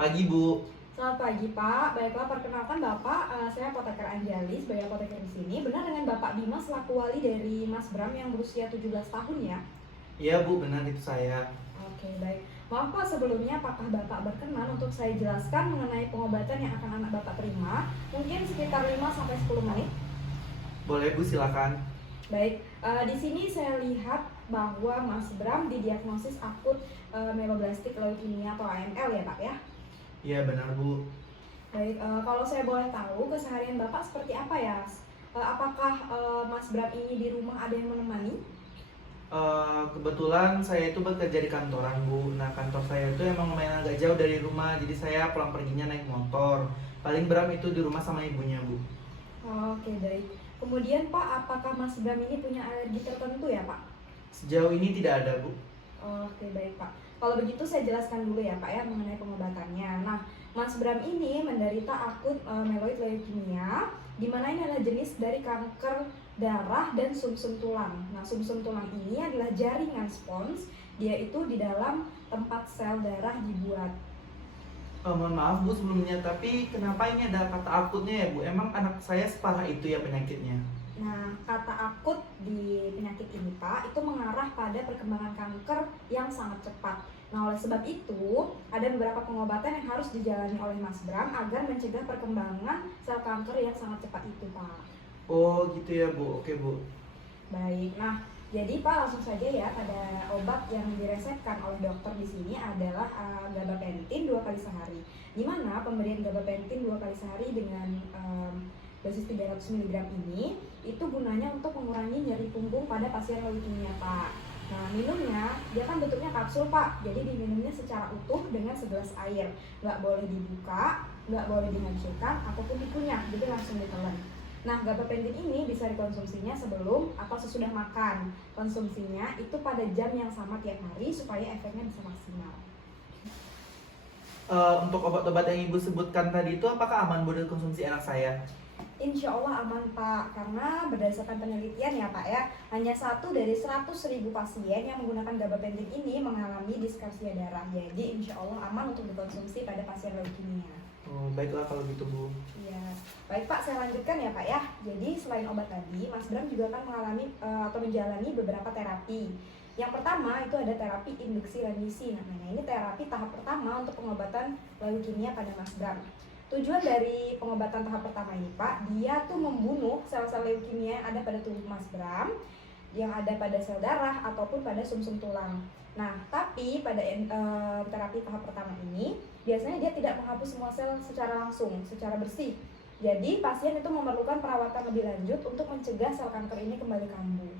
Pagi, Bu. Selamat pagi Pak, baiklah perkenalkan Bapak, saya apoteker Anjali sebagai apoteker di sini. Benar dengan Bapak Bima selaku wali dari Mas Bram yang berusia 17 tahun ya? Iya, Bu, benar itu saya. Oke baik, maaf Pak sebelumnya apakah Bapak berkenan untuk saya jelaskan mengenai pengobatan yang akan anak Bapak terima? Mungkin sekitar 5-10 menit. Boleh, Bu, silakan. Baik, di sini saya lihat bahwa Mas Bram didiagnosis akut mieloblastik leukemia atau AML ya Pak ya? Iya, benar, Bu. Baik, kalau saya boleh tahu keseharian Bapak seperti apa ya? Apakah Mas Bram ini di rumah ada yang menemani? Kebetulan saya itu bekerja di kantoran, Bu. Nah, kantor saya itu emang lumayan agak jauh dari rumah, jadi saya pulang perginya naik motor. Paling beram itu di rumah sama ibunya, Bu. Oke, baik. Kemudian Pak, apakah Mas Bram ini punya alergi tertentu ya Pak? Sejauh ini tidak ada, Bu. Oke, baik Pak. Kalau begitu saya jelaskan dulu ya Pak ya mengenai pengobatannya. Nah, Mas Bram ini menderita akut myeloid leukemia, di mana ini adalah jenis dari kanker darah dan sumsum tulang. Nah, sumsum tulang ini adalah jaringan spons, dia itu di dalam tempat sel darah dibuat. Mohon maaf, Bu, sebelumnya. Tapi kenapa ini ada kata akutnya ya, Bu? Emang anak saya separah itu ya penyakitnya? Nah, kata akut di penyakit ini Pak, itu mengarah pada perkembangan kanker yang sangat cepat. Nah, oleh sebab itu, ada beberapa pengobatan yang harus dijalani oleh Mas Bram agar mencegah perkembangan sel kanker yang sangat cepat itu Pak. Oh, gitu ya, Bu. Oke, Bu. Baik, nah jadi Pak langsung saja ya pada obat yang diresepkan oleh dokter di sini adalah gabapentin 2 kali sehari. Di mana pemberian gabapentin 2 kali sehari dengan dosis 300 mg ini itu gunanya untuk mengurangi nyeri punggung pada pasien leukemia Pak. Nah, minumnya dia kan bentuknya kapsul Pak, jadi diminumnya secara utuh dengan segelas air. Nggak boleh dibuka, nggak boleh dihancurkan, ataupun dikunyah, jadi langsung ditelan. Nah, gabapentin ini bisa dikonsumsinya sebelum atau sesudah makan. Konsumsinya itu pada jam yang sama tiap hari supaya efeknya bisa maksimal. Untuk obat-obat yang Ibu sebutkan tadi itu apakah aman buat dikonsumsi anak saya? Insya Allah aman Pak, karena berdasarkan penelitian ya Pak ya, hanya 1 dari 100.000 pasien yang menggunakan gabapentin ini mengalami diskarsia darah. Jadi insya Allah aman untuk dikonsumsi pada pasien leukemia. Oh, baiklah kalau gitu, Bu. Iya, baik Pak, saya lanjutkan ya Pak ya. Jadi selain obat tadi, Mas Bram juga akan mengalami atau menjalani beberapa terapi. Yang pertama itu ada terapi induksi remisi. Namanya ini terapi tahap pertama untuk pengobatan leukemia pada Mas Bram. Tujuan dari pengobatan tahap pertama ini Pak, dia tuh membunuh sel-sel leukemia yang ada pada tubuh Mas Bram, yang ada pada sel darah ataupun pada sumsum tulang. Nah, tapi pada terapi tahap pertama ini biasanya dia tidak menghapus semua sel secara langsung, secara bersih. Jadi pasien itu memerlukan perawatan lebih lanjut untuk mencegah sel kanker ini kembali kambuh.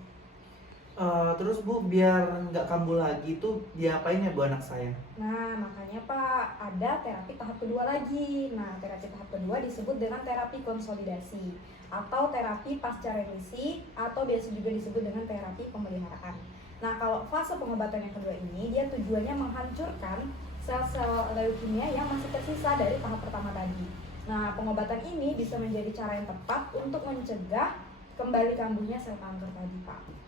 Terus, Bu, biar nggak kambuh lagi tuh diapain ya, Bu, anak saya? Nah, makanya Pak, ada terapi tahap kedua lagi. Nah, terapi tahap kedua disebut dengan terapi konsolidasi atau terapi pasca remisi atau biasa juga disebut dengan terapi pemeliharaan. Nah, kalau fase pengobatan yang kedua ini, dia tujuannya menghancurkan sel-sel leukemia yang masih tersisa dari tahap pertama tadi. Nah, pengobatan ini bisa menjadi cara yang tepat untuk mencegah kembali kambuhnya sel kanker tadi, Pak.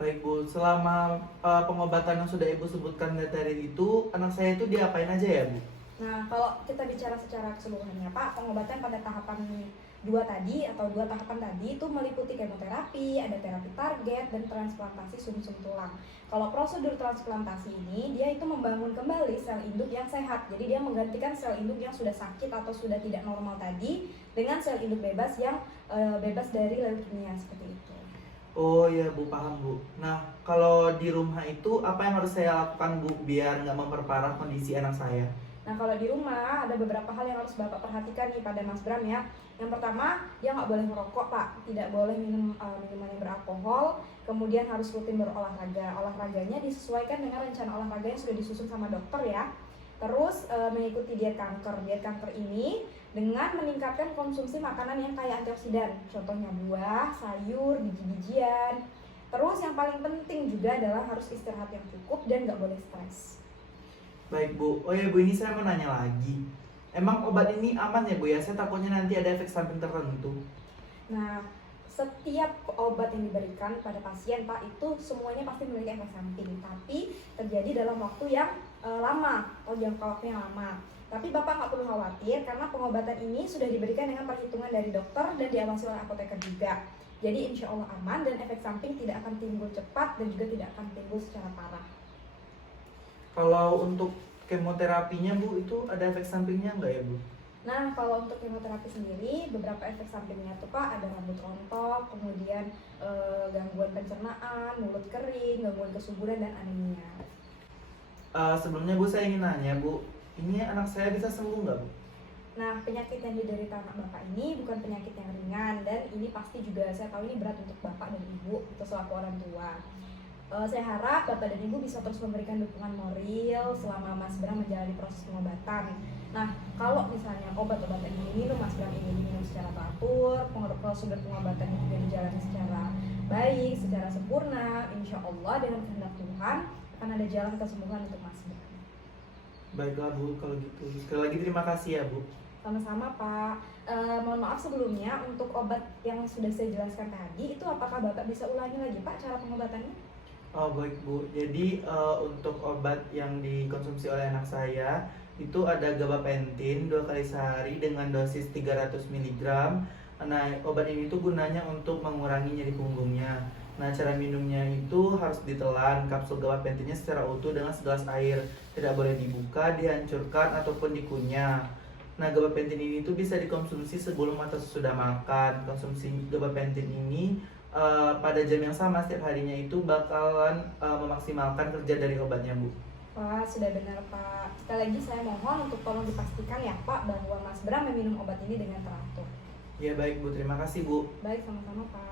Baik, Bu, selama pengobatan yang sudah Ibu sebutkan tadi itu, anak saya itu diapain aja ya, Bu? Nah, kalau kita bicara secara keseluruhannya, Pak, pengobatan pada tahapan 2 tadi atau 2 tahapan tadi itu meliputi kemoterapi, ada terapi target, dan transplantasi sumsum tulang. Kalau prosedur transplantasi ini, dia itu membangun kembali sel induk yang sehat. Jadi dia menggantikan sel induk yang sudah sakit atau sudah tidak normal tadi dengan sel induk bebas yang bebas dari leukemia seperti itu. Oh iya, Bu, paham, Bu. Nah, kalau di rumah itu apa yang harus saya lakukan, Bu, biar nggak memperparah kondisi anak saya? Nah, kalau di rumah ada beberapa hal yang harus Bapak perhatikan nih pada Mas Bram ya. Yang pertama, dia nggak boleh merokok Pak, tidak boleh minum minuman yang beralkohol, kemudian harus rutin berolahraga. Olahraganya disesuaikan dengan rencana olahraga yang sudah disusun sama dokter ya. Terus mengikuti diet kanker. Diet kanker ini dengan meningkatkan konsumsi makanan yang kaya antioksidan. Contohnya buah, sayur, biji-bijian. Terus yang paling penting juga adalah harus istirahat yang cukup dan nggak boleh stres. Baik, Bu. Oh ya, Bu, ini saya mau nanya lagi. Emang obat ini aman ya, Bu ya? Saya takutnya nanti ada efek samping tertentu. Nah, setiap obat yang diberikan pada pasien Pak itu semuanya pasti memiliki efek samping, tapi terjadi dalam waktu yang lama atau jangka waktu yang lama. Tapi Bapak nggak perlu khawatir karena pengobatan ini sudah diberikan dengan perhitungan dari dokter dan diawasi oleh apoteker juga. Jadi insya Allah aman dan efek samping tidak akan timbul cepat dan juga tidak akan timbul secara parah. Kalau untuk kemoterapinya Bu, itu ada efek sampingnya nggak ya Bu? Nah, kalau untuk kemoterapi sendiri, beberapa efek sampingnya tuh Pak, ada rambut rontok, kemudian gangguan pencernaan, mulut kering, gangguan kesuburan, dan anemia. Sebelumnya Bu, saya ingin nanya Bu, ini anak saya bisa sembuh nggak Bu? Nah, penyakit yang diderita anak Bapak ini bukan penyakit yang ringan, dan ini pasti juga saya tahu ini berat untuk Bapak dan Ibu, atau selaku orang tua. Saya harap Bapak dan Ibu bisa terus memberikan dukungan moral selama Mas Bram menjalani proses pengobatan. Nah, kalau misalnya obat-obatan ini diminum, Mas Bram ini diminum secara teratur, prosedur pengobatan juga dijalani secara baik, secara sempurna, insya Allah dengan kehendak Tuhan akan ada jalan kesembuhan untuk Mas Bram. Baiklah Bu, kalau gitu. Sekali lagi terima kasih ya Bu. Sama-sama Pak. Mohon maaf sebelumnya untuk obat yang sudah saya jelaskan tadi, itu apakah Bapak bisa ulangi lagi Pak cara pengobatannya? Oh baik Bu, jadi untuk obat yang dikonsumsi oleh anak saya itu ada gabapentin 2 kali sehari dengan dosis 300 mg. Nah, obat ini tuh gunanya untuk mengurangi nyeri punggungnya. Nah, cara minumnya itu harus ditelan kapsul gabapentinnya secara utuh dengan segelas air. Tidak boleh dibuka, dihancurkan, ataupun dikunyah. Nah, gabapentin ini tuh bisa dikonsumsi sebelum atau sesudah makan. Konsumsi gabapentin ini pada jam yang sama setiap harinya itu bakalan memaksimalkan kerja dari obatnya Bu. Wah, sudah benar Pak. Sekali lagi saya mohon untuk tolong dipastikan ya Pak bahwa Mas Bram meminum obat ini dengan teratur. Ya baik Bu, terima kasih Bu. Baik, sama-sama Pak.